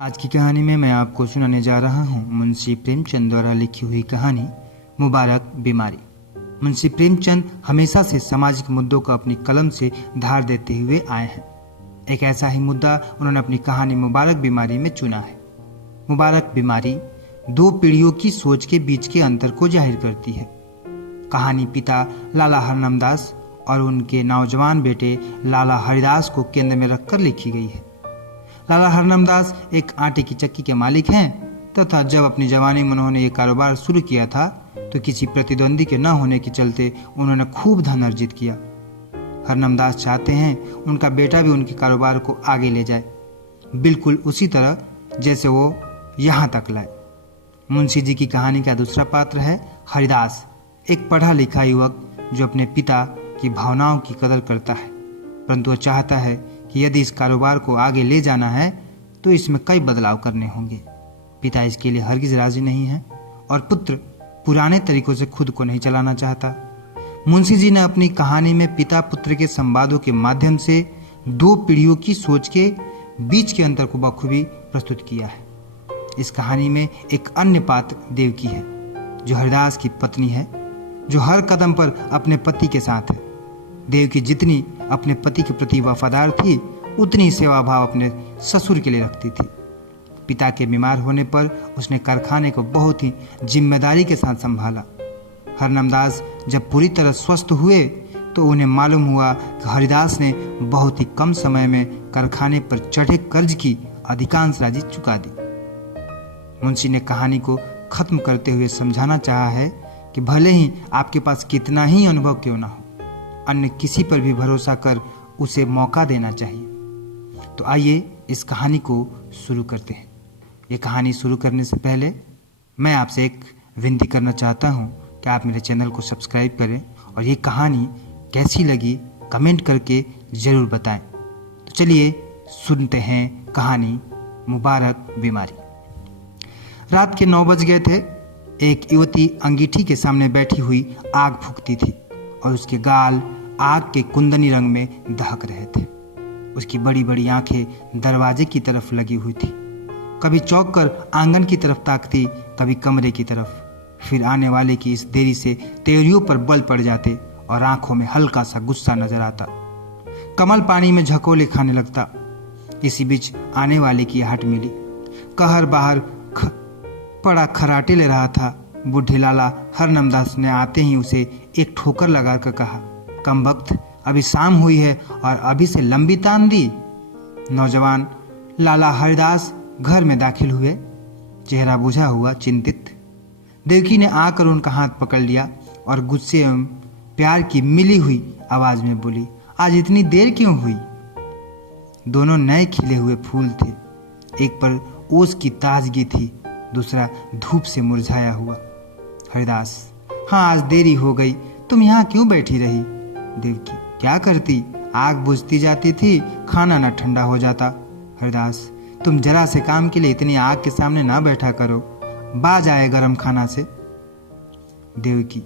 आज की कहानी में मैं आपको सुनाने जा रहा हूँ मुंशी प्रेमचंद द्वारा लिखी हुई कहानी मुबारक बीमारी। मुंशी प्रेमचंद हमेशा से सामाजिक मुद्दों को अपनी कलम से धार देते हुए आए हैं। एक ऐसा ही मुद्दा उन्होंने अपनी कहानी मुबारक बीमारी में चुना है। मुबारक बीमारी दो पीढ़ियों की सोच के बीच के अंतर को जाहिर करती है। कहानी पिता लाला हरनमदास और उनके नौजवान बेटे लाला हरिदास को केंद्र में रखकर लिखी गई है। लाला हरनमदास एक आटे की चक्की के मालिक हैं तथा जब अपनी जवानी में उन्होंने ये कारोबार शुरू किया था तो किसी प्रतिद्वंदी के न होने के चलते उन्होंने खूब धन अर्जित किया। हरनमदास चाहते हैं उनका बेटा भी उनके कारोबार को आगे ले जाए, बिल्कुल उसी तरह जैसे वो यहाँ तक लाए। मुंशी जी की कहानी का दूसरा पात्र है हरिदास, एक पढ़ा लिखा युवक जो अपने पिता की भावनाओं की कदर करता है, परंतु वह चाहता है कि यदि इस कारोबार को आगे ले जाना है तो इसमें कई बदलाव करने होंगे। पिता इसके लिए हरगिज राजी नहीं है और पुत्र पुराने तरीकों से खुद को नहीं चलाना चाहता। मुंशी जी ने अपनी कहानी में पिता पुत्र के संवादों के माध्यम से दो पीढ़ियों की सोच के बीच के अंतर को बखूबी प्रस्तुत किया है। इस कहानी में एक अन्य पात्र देवकी है जो हरिदास की पत्नी है, जो हर कदम पर अपने पति के साथ है। देवकी जितनी अपने पति के प्रति वफादार थी उतनी ही सेवा भाव अपने ससुर के लिए रखती थी। पिता के बीमार होने पर उसने कारखाने को बहुत ही जिम्मेदारी के साथ संभाला। हरनमदास जब पूरी तरह स्वस्थ हुए तो उन्हें मालूम हुआ कि हरिदास ने बहुत ही कम समय में कारखाने पर चढ़े कर्ज की अधिकांश राशि चुका दी। मुंशी ने कहानी को खत्म करते हुए समझाना चाहा है कि भले ही आपके पास कितना ही अनुभव क्यों ना हो, अन्य किसी पर भी भरोसा कर उसे मौका देना चाहिए। तो आइए इस कहानी को शुरू करते हैं। ये कहानी शुरू करने से पहले मैं आपसे एक विनती करना चाहता हूँ कि आप मेरे चैनल को सब्सक्राइब करें और ये कहानी कैसी लगी कमेंट करके ज़रूर बताएं। तो चलिए सुनते हैं कहानी मुबारक बीमारी। रात के 9 बज गए थे। एक युवती अंगीठी के सामने बैठी हुई आग फूकती थी और उसके गाल आग के कुंदनी रंग में दहक रहे थे। उसकी बड़ी बड़ी आंखें दरवाजे की तरफ लगी हुई थी। कभी चौंक कर आंगन की तरफ ताकती, कभी कमरे की तरफ। फिर आने वाले की इस देरी से तेवरियों पर बल पड़ जाते और आंखों में हल्का सा गुस्सा नजर आता। कमल पानी में झकोले खाने लगता। इसी बीच आने वाले की आहट मिली। कहर बाहर पड़ा खराटे ले रहा था। बूढ़े लाला हरनमदास ने आते ही उसे एक ठोकर लगाकर कहा, कमबख्त, अभी शाम हुई है और अभी से लंबी तान दी। नौजवान लाला हरिदास घर में दाखिल हुए, चेहरा बुझा हुआ, चिंतित। देवकी ने आकर उनका हाथ पकड़ लिया और गुस्से एवं प्यार की मिली हुई आवाज में बोली, आज इतनी देर क्यों हुई? दोनों नए खिले हुए फूल थे। एक पर ओस की ताजगी थी, दूसरा धूप से मुरझाया हुआ। हरिदास, हाँ आज देरी हो गई, तुम यहाँ क्यों बैठी रही? देवकी, क्या करती, आग बुझती जाती थी, खाना न ठंडा हो जाता। हरिदास, तुम जरा से काम के लिए इतनी आग के सामने ना बैठा करो, बाज आए गरम खाना से। देवकी,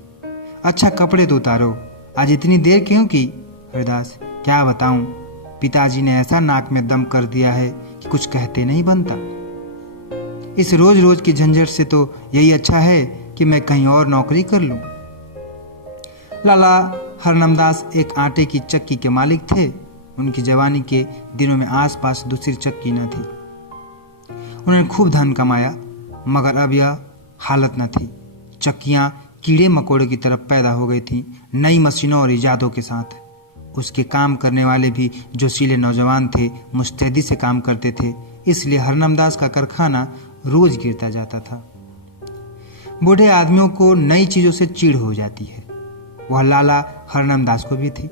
अच्छा कपड़े तो उतारो, आज इतनी देर क्यों की? हरिदास, क्या बताऊं, पिताजी ने ऐसा नाक में दम कर दिया है कि कुछ कहते नहीं बनता। इस रोज रोज की झंझट से तो यही अच्छा है कि मैं कहीं और नौकरी कर लूं। लाला हरनमदास एक आटे की चक्की के मालिक थे। उनकी जवानी के दिनों में आसपास दूसरी चक्की न थी। उन्होंने खूब धन कमाया, मगर अब यह हालत न थी। चक्कियां कीड़े मकोड़े की तरफ पैदा हो गई थीं, नई मशीनों और इजादों के साथ। उसके काम करने वाले भी जोशीले नौजवान थे, मुस्तैदी से काम करते थे, इसलिए हरनमदास का कारखाना रोज गिरता जाता था। बूढ़े आदमियों को नई चीजों से चिढ़ हो जाती है। वह लाला हरनमदास को भी थी।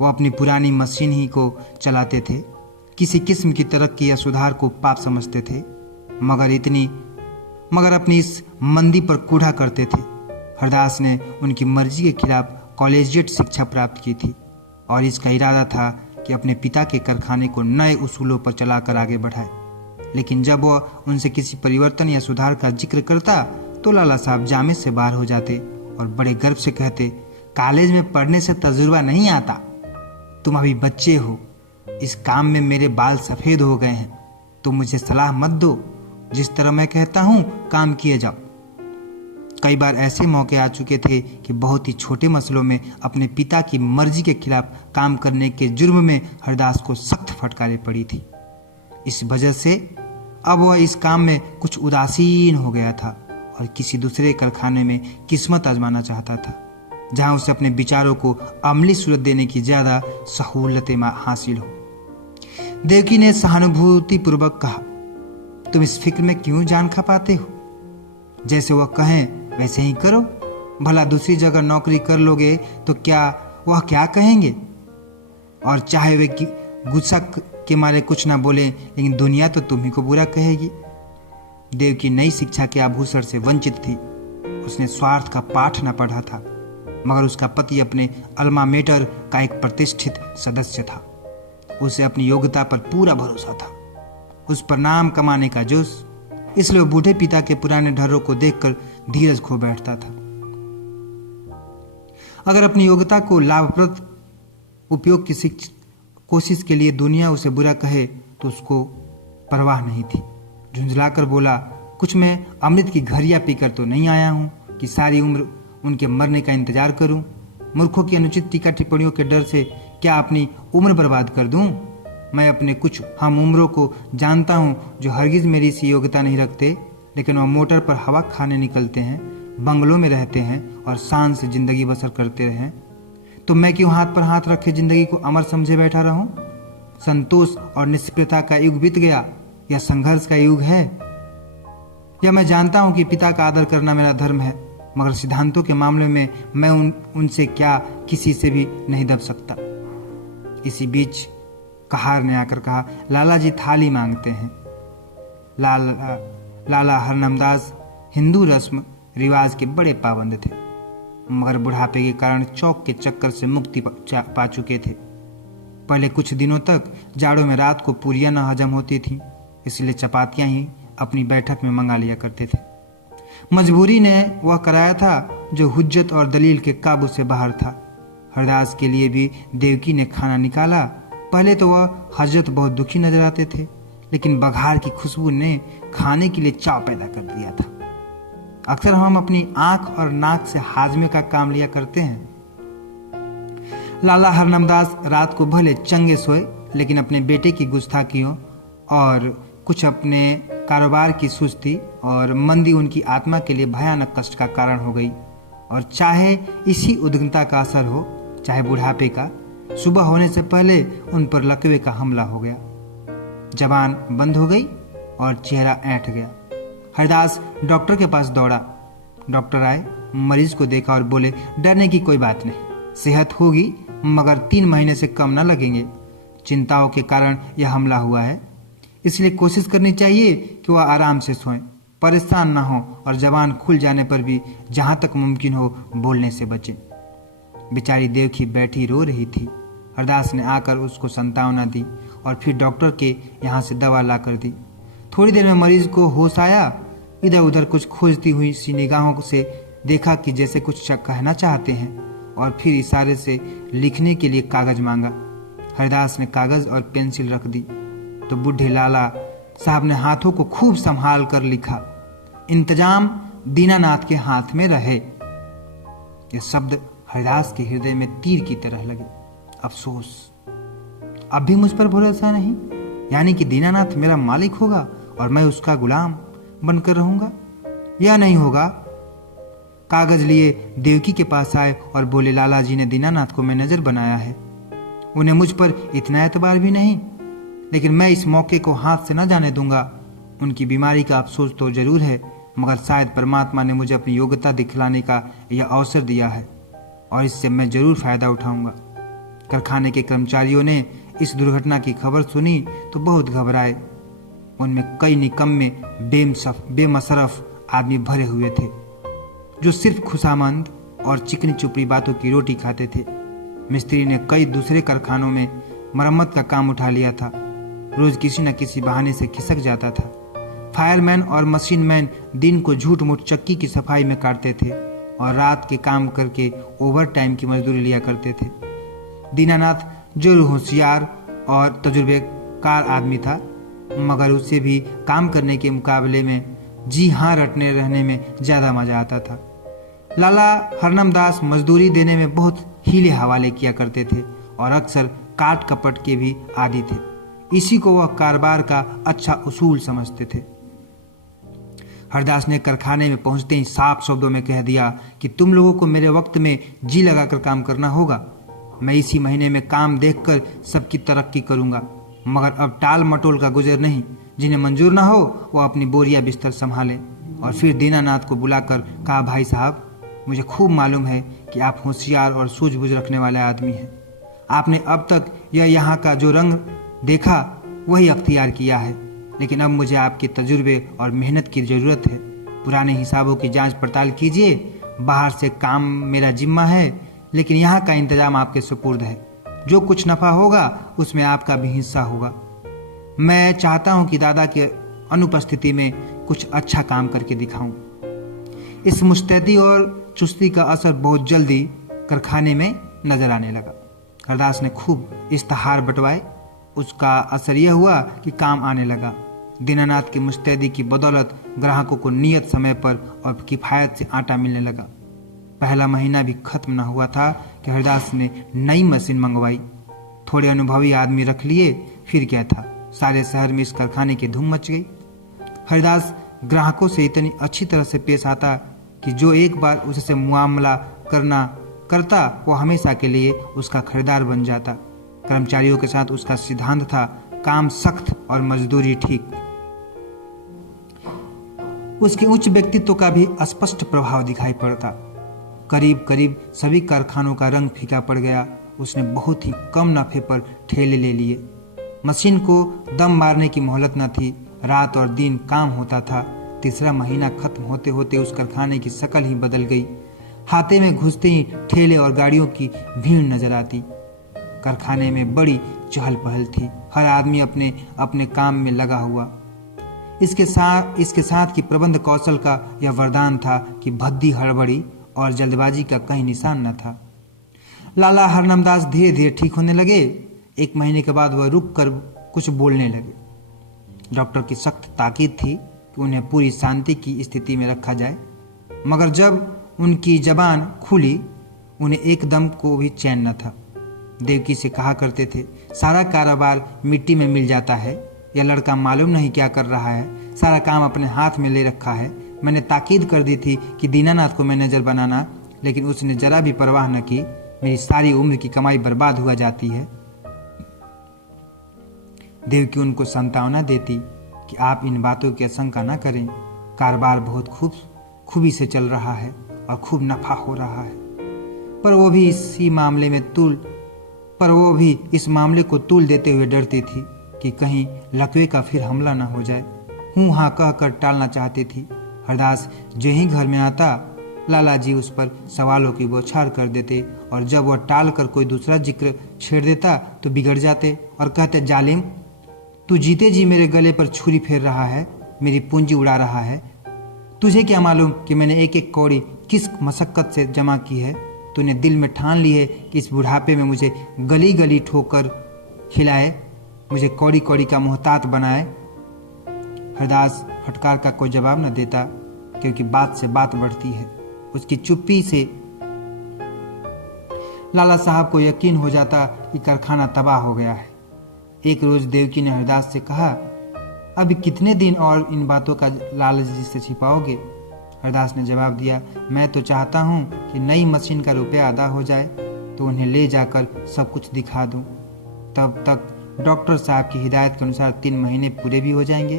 वो अपनी पुरानी मशीन ही को चलाते थे, किसी किस्म की तरक्की या सुधार को पाप समझते थे, मगर अपनी इस मंदी पर कूढ़ा करते थे। हरदास ने उनकी मर्जी के खिलाफ कॉलेजिएट शिक्षा प्राप्त की थी और इसका इरादा था कि अपने पिता के कारखाने को नए उसूलों पर चलाकर आगे बढ़ाए। लेकिन जब वह उनसे किसी परिवर्तन या सुधार का जिक्र करता तो लाला साहब जामे से बाहर हो जाते और बड़े गर्व से कहते, कॉलेज में पढ़ने से तजुर्बा नहीं आता, तुम अभी बच्चे हो, इस काम में मेरे बाल सफ़ेद हो गए हैं। तुम मुझे सलाह मत दो, जिस तरह मैं कहता हूं काम किए जाओ। कई बार ऐसे मौके आ चुके थे कि बहुत ही छोटे मसलों में अपने पिता की मर्जी के खिलाफ काम करने के जुर्म में हरदास को सख्त फटकारें पड़ी थी। इस वजह से अब वह इस काम में कुछ उदासीन हो गया था और किसी दूसरे कारखाने में किस्मत आजमाना चाहता था, जहां उसे अपने विचारों को अमली सूरत देने की ज्यादा सहूलतें हासिल हो। देवकी ने सहानुभूतिपूर्वक कहा, तुम इस फिक्र में क्यों जान खपाते हो? जैसे वह कहें वैसे ही करो। भला दूसरी जगह नौकरी कर लोगे तो वह क्या कहेंगे? और चाहे वे गुस्सा के मारे कुछ ना बोले, लेकिन दुनिया तो तुम्ही को बुरा कहेगी। देवकी नई शिक्षा के आभूषण से वंचित थी। उसने स्वार्थ का पाठ न पढ़ा था, मगर उसका पति अपने अल्मा मेटर का एक प्रतिष्ठित सदस्य था। उसे अपनी योग्यता पर पूरा भरोसा था, उस पर नाम कमाने का जोश। इसलिए वो बूढ़े पिता के पुराने ढर्रों को देखकर धीरज खो बैठता था। अगर अपनी योग्यता को लाभप्रद उपयोग की कोशिश के लिए दुनिया उसे बुरा कहे तो उसको परवाह नहीं थी। झुंझलाकर बोला, कुछ मैं अमृत की घड़ियां पीकर तो नहीं आया हूं कि सारी उम्र उनके मरने का इंतजार करूं। मूर्खों की अनुचित टीका टिप्पणियों के डर से क्या अपनी उम्र बर्बाद कर दूं? मैं अपने कुछ हम उम्रों को जानता हूं जो हरगिज मेरी सी योग्यता नहीं रखते, लेकिन वह मोटर पर हवा खाने निकलते हैं, बंगलों में रहते हैं और शान से जिंदगी बसर करते रहे। तो मैं क्यों हाथ पर हाथ रखे जिंदगी को अमर समझे बैठा रहूं? संतोष और निष्प्रियता का युग बीत गया, यह संघर्ष का युग है। यह मैं जानता हूं कि पिता का आदर करना मेरा धर्म है, मगर सिद्धांतों के मामले में मैं उनसे क्या किसी से भी नहीं दब सकता। इसी बीच कहार ने आकर कहा, लाला जी थाली मांगते हैं। लाला हरनमदास हिंदू रस्म रिवाज के बड़े पाबंद थे, मगर बुढ़ापे के कारण चौक के चक्कर से मुक्ति पा चुके थे। पहले कुछ दिनों तक जाड़ों में रात को पूरियां न हजम होती थीं, इसलिए चपातियां ही अपनी बैठक में मंगा लिया करते थे। मजबूरी ने वह कराया था जो हुज्जत और दलील के काबू से बाहर था। हरदास के लिए भी देवकी ने खाना निकाला। पहले तो वह हजरत बहुत दुखी नजर आते थे, लेकिन बघार की खुशबू ने खाने के लिए चाव पैदा कर दिया था। अक्सर हम अपनी आंख और नाक से हाजमे का काम लिया करते हैं। लाला हरनमदास रात को भले चंगे सोए, लेकिन अपने बेटे की गुस्ताखियों और कुछ अपने कारोबार की सुस्ती और मंदी उनकी आत्मा के लिए भयानक कष्ट का कारण हो गई। और चाहे इसी उद्विग्नता का असर हो, चाहे बुढ़ापे का, सुबह होने से पहले उन पर लकवे का हमला हो गया। जबान बंद हो गई और चेहरा ऐंठ गया। हरदास डॉक्टर के पास दौड़ा। डॉक्टर आए, मरीज को देखा और बोले, डरने की कोई बात नहीं, सेहत होगी, मगर 3 महीने से कम न लगेंगे। चिंताओं के कारण यह हमला हुआ है, इसलिए कोशिश करनी चाहिए कि वह आराम से सोएं, परेशान ना हो और जबान खुल जाने पर भी जहां तक मुमकिन हो बोलने से बचें। बेचारी देवकी बैठी रो रही थी। हरदास ने आकर उसको सांत्वना दी और फिर डॉक्टर के यहाँ से दवा ला कर दी। थोड़ी देर में मरीज को होश आया। इधर उधर कुछ खोजती हुई सी निगाहों से देखा कि जैसे कुछ कहना चाहते हैं, और फिर इशारे से लिखने के लिए कागज मांगा। हरदास ने कागज और पेंसिल रख दी तो बूढ़े लाला साहब ने हाथों को खूब संभाल कर लिखा, इंतजाम दीनानाथ के हाथ में रहे। यह शब्द हरदास के हृदय में तीर की तरह लगे। अफसोस, अब भी मुझ पर भरोसा नहीं, यानी कि दीनानाथ मेरा मालिक होगा और मैं उसका गुलाम बनकर रहूंगा। यह नहीं होगा। कागज लिए देवकी के पास आए और बोले, लाला जी ने दीनानाथ को मैनेजर बनाया है। उन्हें मुझ पर इतना एतबार भी नहीं, लेकिन मैं इस मौके को हाथ से न जाने दूंगा। उनकी बीमारी का अफसोस तो जरूर है, मगर शायद परमात्मा ने मुझे अपनी योग्यता दिखलाने का यह अवसर दिया है और इससे मैं जरूर फायदा उठाऊंगा। कारखाने के कर्मचारियों ने इस दुर्घटना की खबर सुनी तो बहुत घबराए। उनमें कई निकम्मे बेमसरफ आदमी भरे हुए थे, जो सिर्फ खुशामंद और चिकनी चुपड़ी बातों की रोटी खाते थे। मिस्त्री ने कई दूसरे कारखानों में मरम्मत का काम उठा लिया था। रोज किसी न किसी बहाने से खिसक जाता था। फायरमैन और मशीन मैन दिन को झूठ मूठ चक्की की सफाई में काटते थे और रात के काम करके ओवर टाइम की मजदूरी लिया करते थे। दीनानाथ जो होशियार और तजुर्बेकार आदमी था, मगर उसे भी काम करने के मुकाबले में जी हाँ रटने रहने में ज़्यादा मज़ा आता था। लाला हरनमदास मजदूरी देने में बहुत हीले हवाले किया करते थे और अक्सर काट कपट के भी आदी थे। इसी को वह कारोबार का अच्छा उसूल समझते थे। हरदास ने कारखाने में पहुंचते ही साफ शब्दों में कह दिया कि तुम लोगों को मेरे वक्त में जी लगाकर काम करना होगा। मैं इसी महीने में काम देखकर सबकी तरक्की करूंगा, मगर अब टाल मटोल का गुजर नहीं। जिन्हें मंजूर ना हो वो अपनी बोरिया बिस्तर संभाले। और फिर दीनानाथ को बुलाकर कहा, भाई साहब, मुझे खूब मालूम है कि आप होशियार और सूझबूझ रखने वाले आदमी हैं। आपने अब तक यह यहाँ का जो रंग देखा वही अख्तियार किया है, लेकिन अब मुझे आपके तजुर्बे और मेहनत की ज़रूरत है। पुराने हिसाबों की जांच पड़ताल कीजिए। बाहर से काम मेरा जिम्मा है, लेकिन यहाँ का इंतजाम आपके सुपुर्द है। जो कुछ नफ़ा होगा उसमें आपका भी हिस्सा होगा। मैं चाहता हूँ कि दादा की अनुपस्थिति में कुछ अच्छा काम करके दिखाऊं। इस मुस्तैदी और चुस्ती का असर बहुत जल्दी कारखाने में नजर आने लगा। हरदास ने खूब इश्तहार बंटवाए। उसका असर यह हुआ कि काम आने लगा। दीनानाथ की मुस्तैदी की बदौलत ग्राहकों को नियत समय पर और किफ़ायत से आटा मिलने लगा। पहला महीना भी खत्म न हुआ था कि हरदास ने नई मशीन मंगवाई। थोड़े अनुभवी आदमी रख लिए। फिर क्या था, सारे शहर में इस कारखाने की धूम मच गई। हरदास ग्राहकों से इतनी अच्छी तरह से पेश आता कि जो एक बार उससे मुआमला करता वो हमेशा के लिए उसका खरीदार बन जाता। कर्मचारियों के साथ उसका सिद्धांत था, काम सख्त और मजदूरी ठीक। उसके उच्च व्यक्तित्व का भी स्पष्ट प्रभाव दिखाई पड़ता। करीब करीब सभी कारखानों का रंग फीका पड़ गया। उसने बहुत ही कम नफे पर ठेले ले लिए। मशीन को दम मारने की मोहलत न थी। रात और दिन काम होता था। तीसरा महीना खत्म होते होते उस कारखाने की शक्ल ही बदल गई। हाथे में घुसते ही ठेले और गाड़ियों की भीड़ नजर आती। कारखाने में बड़ी चहल पहल थी। हर आदमी अपने अपने काम में लगा हुआ। इसके साथ कि प्रबंध कौशल का यह वरदान था कि भद्दी हड़बड़ी और जल्दबाजी का कहीं निशान न था। लाला हरनमदास धीरे धीरे ठीक होने लगे। एक महीने के बाद वह रुक कर कुछ बोलने लगे। डॉक्टर की सख्त ताकीद थी कि उन्हें पूरी शांति की स्थिति में रखा जाए, मगर जब उनकी जबान खुली उन्हें एकदम को भी चैन न था। देवकी से कहा करते थे, सारा कारोबार मिट्टी में मिल जाता है। यह लड़का मालूम नहीं क्या कर रहा है, सारा काम अपने हाथ में ले रखा है। मैंने ताकीद कर दी थी कि दीनानाथ को मैनेजर बनाना, लेकिन उसने जरा भी परवाह न की। मेरी सारी उम्र की कमाई बर्बाद हुआ जाती है। देवकी उनको सांत्वना देती कि आप इन बातों की आशंका न करें। कारोबार बहुत खूबी से चल रहा है और खूब नफा हो रहा है। पर वो भी इस मामले को तूल देते हुए डरती थी कि कहीं लकवे का फिर हमला न हो जाए। हूँ हाँ कहकर टालना चाहती थी। हरदास जो ही घर में आता, लाला जी उस पर सवालों की बौछार कर देते, और जब वह टाल कर कोई दूसरा जिक्र छेड़ देता तो बिगड़ जाते और कहते, जालिम, तू जीते जी मेरे गले पर छुरी फेर रहा है, मेरी पूंजी उड़ा रहा है। तुझे क्या मालूम कि मैंने एक एक कौड़ी किस मशक्कत से जमा की है। तूने दिल में ठान ली है कि इस बुढ़ापे में मुझे गली गली ठोकर खिलाए, मुझे कौड़ी कौड़ी का मोहतात बनाए। हरदास फटकार का कोई जवाब न देता, क्योंकि बात से बात बढ़ती है। उसकी चुप्पी से लाला साहब को यकीन हो जाता कि कारखाना तबाह हो गया है। एक रोज देवकी ने हरदास से कहा, अभी कितने दिन और इन बातों का लाला जी से छिपाओगे। हरदास ने जवाब दिया, मैं तो चाहता हूँ कि नई मशीन का रुपया अदा हो जाए तो उन्हें ले जाकर सब कुछ दिखा दूँ। तब तक डॉक्टर साहब की हिदायत के अनुसार 3 महीने पूरे भी हो जाएंगे।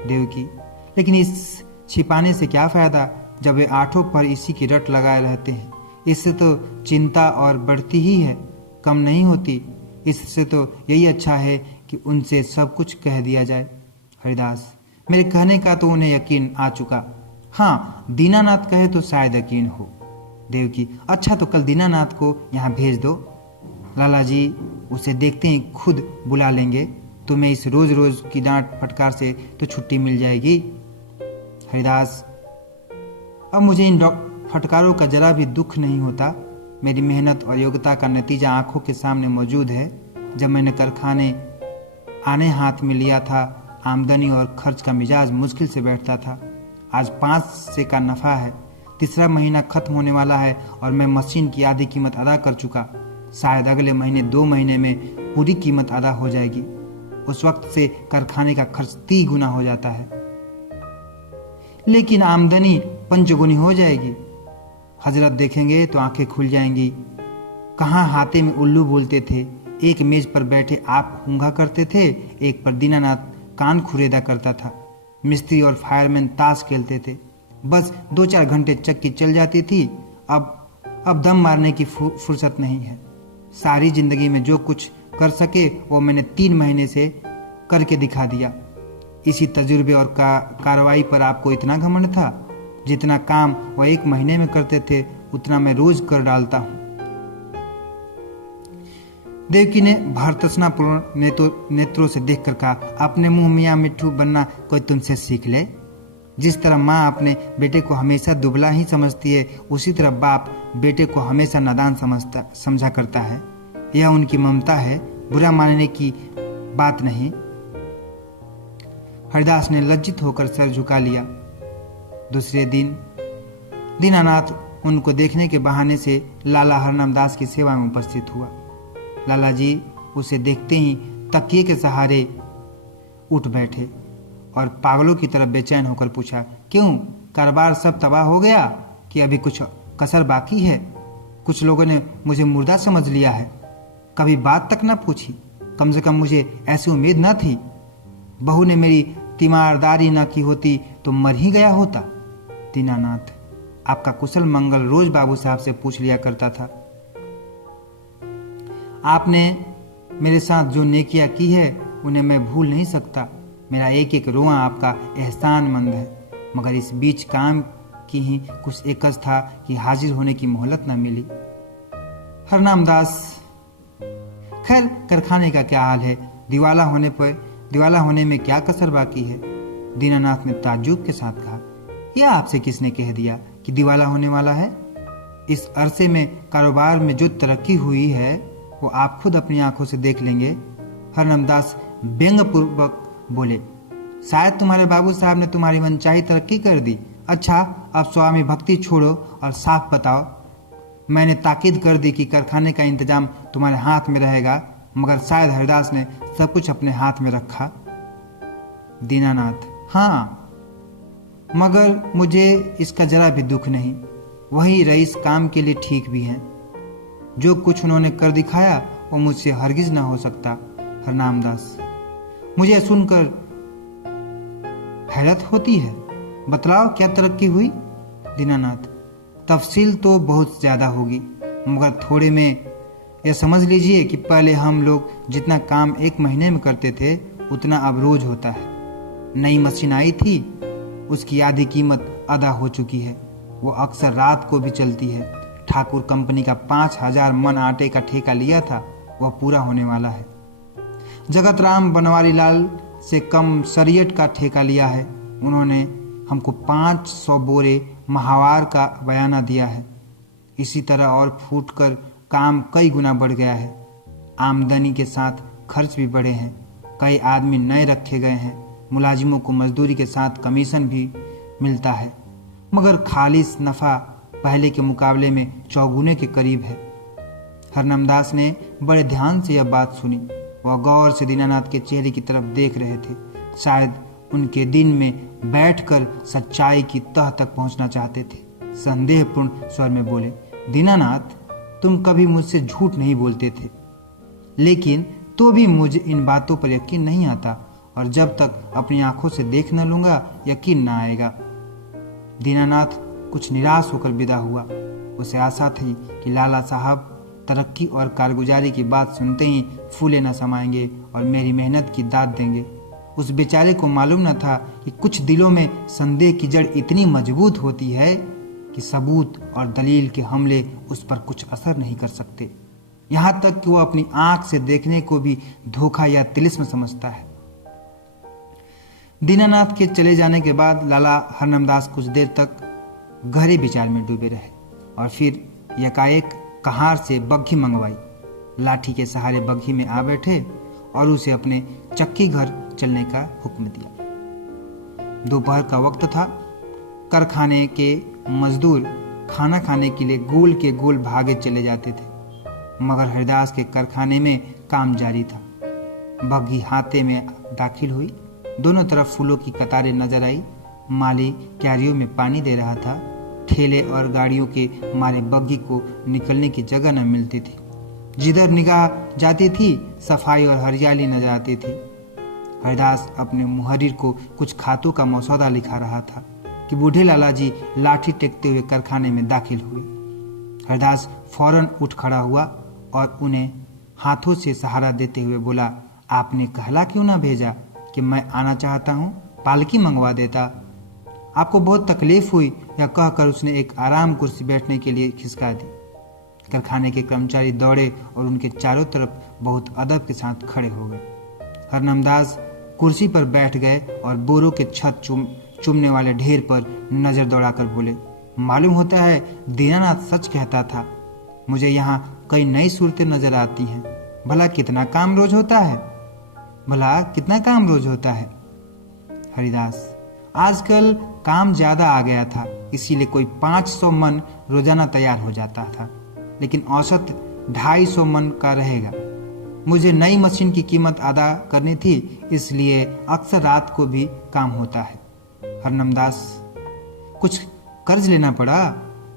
देवकी, लेकिन इस छिपाने से क्या फ़ायदा जब वे आठों पर इसी की रट लगाए रहते हैं। इससे तो चिंता और बढ़ती ही है, कम नहीं होती। इससे तो यही अच्छा है कि उनसे सब कुछ कह दिया जाए। हरिदास, मेरे कहने का तो उन्हें यकीन आ चुका। हाँ, दीनानाथ कहे तो शायद यकीन हो। देवकी, अच्छा तो कल दीनानाथ को यहाँ भेज दो। लाला जी उसे देखते ही खुद बुला लेंगे। तुम्हें इस रोज रोज की डांट फटकार से तो छुट्टी मिल जाएगी। हरिदास, अब मुझे इन फटकारों का जरा भी दुख नहीं होता। मेरी मेहनत और योग्यता का नतीजा आंखों के सामने मौजूद है। जब मैंने कारखाने आने हाथ में लिया था, आमदनी और खर्च का मिजाज मुश्किल से बैठता था। आज 5 से का नफा है, तीसरा महीना खत्म होने वाला है और मैं मशीन की आधी कीमत अदा कर चुका। शायद अगले महीने 2 महीने में पूरी कीमत अदा हो जाएगी। उस वक्त से कारखाने का खर्च 3 गुना हो जाता है, लेकिन आमदनी 5 गुनी हो जाएगी। हजरत देखेंगे तो आंखें खुल जाएंगी। कहाँ हाथे में उल्लू बोलते थे। एक मेज पर बैठे आप हुंगा करते थे, एक पर दीनानाथ कान खुरेदा करता था। मिस्त्री और फायरमैन ताश खेलते थे। बस 2-4 घंटे चक्की चल जाती थी। अब दम मारने की फुर्सत नहीं है। सारी जिंदगी में जो कुछ कर सके वो मैंने 3 महीने से करके दिखा दिया। इसी तजुर्बे और कार्रवाई पर आपको इतना घमंड था। जितना काम वो 1 महीने में करते थे उतना मैं रोज कर डालता हूँ। देवकी ने भर्त्सनापूर्ण नेत्रों से देखकर कहा, अपने मुंह मियाँ मिट्ठू बनना कोई तुमसे सीख ले। जिस तरह माँ अपने बेटे को हमेशा दुबला ही समझती है, उसी तरह बाप बेटे को हमेशा नादान समझा करता है। यह उनकी ममता है, बुरा मानने की बात नहीं। हरिदास ने लज्जित होकर सर झुका लिया। दूसरे दिन दीनानाथ उनको देखने के बहाने से लाला हरनामदास की सेवा में उपस्थित हुआ। लाला जी उसे देखते ही तकिए के सहारे उठ बैठे और पागलों की तरफ बेचैन होकर पूछा, क्यों, कारोबार सब तबाह हो गया कि अभी कुछ कसर बाकी है? कुछ लोगों ने मुझे मुर्दा समझ लिया है। कभी बात तक न पूछी। कम से कम मुझे ऐसी उम्मीद न थी। बहू ने मेरी तीमारदारी न की होती तो मर ही गया होता। दीनानाथ आपका कुशल मंगल रोज बाबू साहब से पूछ लिया करता था। आपने मेरे साथ जो नेकियां की है उन्हें मैं भूल नहीं सकता। मेरा एक एक रोआ आपका एहसानमंद है। मगर इस बीच काम की ही कुछ एकज था कि हाजिर होने की मोहलत न मिली। हरनामदास, खैर कारखाने का क्या हाल है? दिवाला होने में क्या कसर बाकी है? दीनानाथ ने ताज्जुब के साथ कहा, यह आपसे किसने कह दिया कि दिवाला होने वाला है? इस अरसे में कारोबार में जो तरक्की हुई है वो आप खुद अपनी आंखों से देख लेंगे। हरनामदास व्यंग्यपूर्वक बोले, शायद तुम्हारे बाबू साहब ने तुम्हारी मनचाही तरक्की कर दी। अच्छा, अब स्वामी भक्ति छोड़ो और साफ बताओ। मैंने ताकीद कर दी कि कारखाने का इंतजाम तुम्हारे हाथ में रहेगा, मगर शायद हरिदास ने सब कुछ अपने हाथ में रखा। दीनानाथ, हाँ, मगर मुझे इसका जरा भी दुख नहीं। वही रईस काम के लिए ठीक भी हैं। जो कुछ उन्होंने कर दिखाया वो मुझसे हरगिज ना हो सकता। हरनामदास, मुझे सुनकर हैरत होती है। बतलाओ क्या तरक्की हुई? दीनानाथ, तफसील तो बहुत ज्यादा होगी, मगर थोड़े में यह समझ लीजिए कि पहले हम लोग जितना काम 1 महीने में करते थे उतना अब रोज होता है। नई मशीन आई थी, उसकी आधी कीमत अदा हो चुकी है। वो अक्सर रात को भी चलती है। ठाकुर कंपनी का 5000 मन आटे का ठेका लिया था, वह पूरा होने वाला है। जगत राम बनवारी लाल से कम सरियट का ठेका लिया है। उन्होंने हमको 500 बोरे महावार का बयाना दिया है। इसी तरह और फूटकर काम कई गुना बढ़ गया है। आमदनी के साथ खर्च भी बढ़े हैं। कई आदमी नए रखे गए हैं। मुलाजिमों को मजदूरी के साथ कमीशन भी मिलता है, मगर खालिस नफा पहले के मुकाबले में 4 गुने के करीब है। हरनामदास ने बड़े ध्यान से यह बात सुनी। वह गौर से दीनानाथ के चेहरे की तरफ देख रहे थे। शायद उनके दिन में बैठकर सच्चाई की तह तक पहुंचना चाहते थे। संदेहपूर्ण स्वर में बोले, दीनानाथ, तुम कभी मुझसे झूठ नहीं बोलते थे, लेकिन तो भी मुझे इन बातों पर यकीन नहीं आता, और जब तक अपनी आंखों से देख न लूंगा यकीन न आएगा। दीनानाथ कुछ निराश होकर विदा हुआ। उसे आशा थी कि लाला साहब तरक्की और कारगुजारी की बात सुनते ही फूले न समाएंगे और मेरी मेहनत की दाद देंगे। उस बेचारे को मालूम न था कि कुछ दिलों में संदेह की जड़ इतनी मजबूत होती है कि सबूत और दलील के हमले उस पर कुछ असर नहीं कर सकते। यहाँ तक कि वो अपनी आंख से देखने को भी धोखा या तिलिस्म समझता है। दीनानाथ के चले जाने के बाद लाला हरनामदास कुछ देर तक गहरे विचार में डूबे रहे और फिर यकाएक कहार से बग्घी मंगवाई। लाठी के सहारे बग्घी में आ बैठे और उसे अपने चक्की घर चलने का हुक्म दिया। दोपहर का वक्त था। कारखाने के मजदूर खाना खाने के लिए गोल के गोल भागे चले जाते थे, मगर हरिदास के कारखाने में काम जारी था। बग्घी हाथे में दाखिल हुई। दोनों तरफ फूलों की कतारें नजर आई। माली क्यारियों में पानी दे रहा था। ठेले और गाड़ियों के मारे बग्घी को निकलने की जगह न मिलती थी। जिधर निगाह जाती थी सफाई और हरियाली नजर आती थी। हरिदास अपने मुहर्रिर को कुछ खातों का मसौदा लिखा रहा था कि बूढ़े लाला जी लाठी टेकते हुए कारखाने में दाखिल हुए। हरिदास फौरन उठ खड़ा हुआ और उन्हें हाथों से सहारा देते हुए बोला, आपने कहला क्यों ना भेजा कि मैं आना चाहता हूँ, पालकी मंगवा देता। आपको बहुत तकलीफ हुई, यह कहकर उसने एक आराम कुर्सी बैठने के लिए खिसका दी। कारखाने के कर्मचारी दौड़े और उनके चारों तरफ बहुत अदब के साथ खड़े हो गए। हरनमदास कुर्सी पर बैठ गए और बोरों के छत चूमने वाले ढेर पर नजर दौड़ाकर बोले, मालूम होता है दीनानाथ सच कहता था। मुझे यहाँ कई नई सूरतें नजर आती हैं। भला कितना काम रोज होता है, भला कितना काम रोज होता है। हरिदास, आजकल काम ज्यादा आ गया था, इसीलिए कोई 500 मन रोजाना तैयार हो जाता था, लेकिन औसत 250 मन का रहेगा। मुझे नई मशीन की कीमत अदा करनी थी, इसलिए अक्सर रात को भी काम होता है। हरनमदास, कुछ कर्ज लेना पड़ा?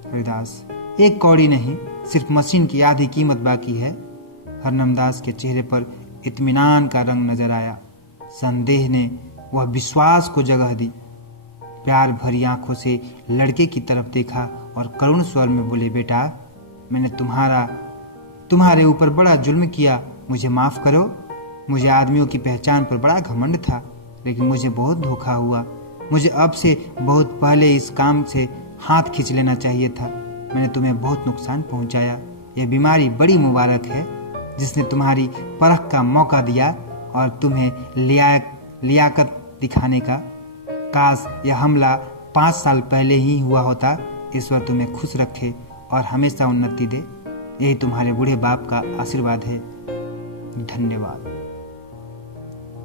हरिदास, 1 कौड़ी नहीं, सिर्फ मशीन की आधी कीमत बाकी है। हरनमदास के चेहरे पर इत्मीनान का रंग नजर आया। संदेह ने वह विश्वास को जगह दी। प्यार भरी आंखों से लड़के की तरफ देखा और करुण स्वर में बोले, बेटा, मैंने तुम्हारे ऊपर बड़ा जुल्म किया, मुझे माफ करो। मुझे आदमियों की पहचान पर बड़ा घमंड था, लेकिन मुझे बहुत धोखा हुआ। मुझे अब से बहुत पहले इस काम से हाथ खींच लेना चाहिए था। मैंने तुम्हें बहुत नुकसान पहुंचाया। यह बीमारी बड़ी मुबारक है जिसने तुम्हारी परख का मौका दिया और तुम्हें लियाकत दिखाने का। काश यह हमला 5 साल पहले ही हुआ होता। ईश्वर तुम्हें खुश रखे और हमेशा उन्नति दे। यही तुम्हारे बूढ़े बाप का आशीर्वाद है। धन्यवाद।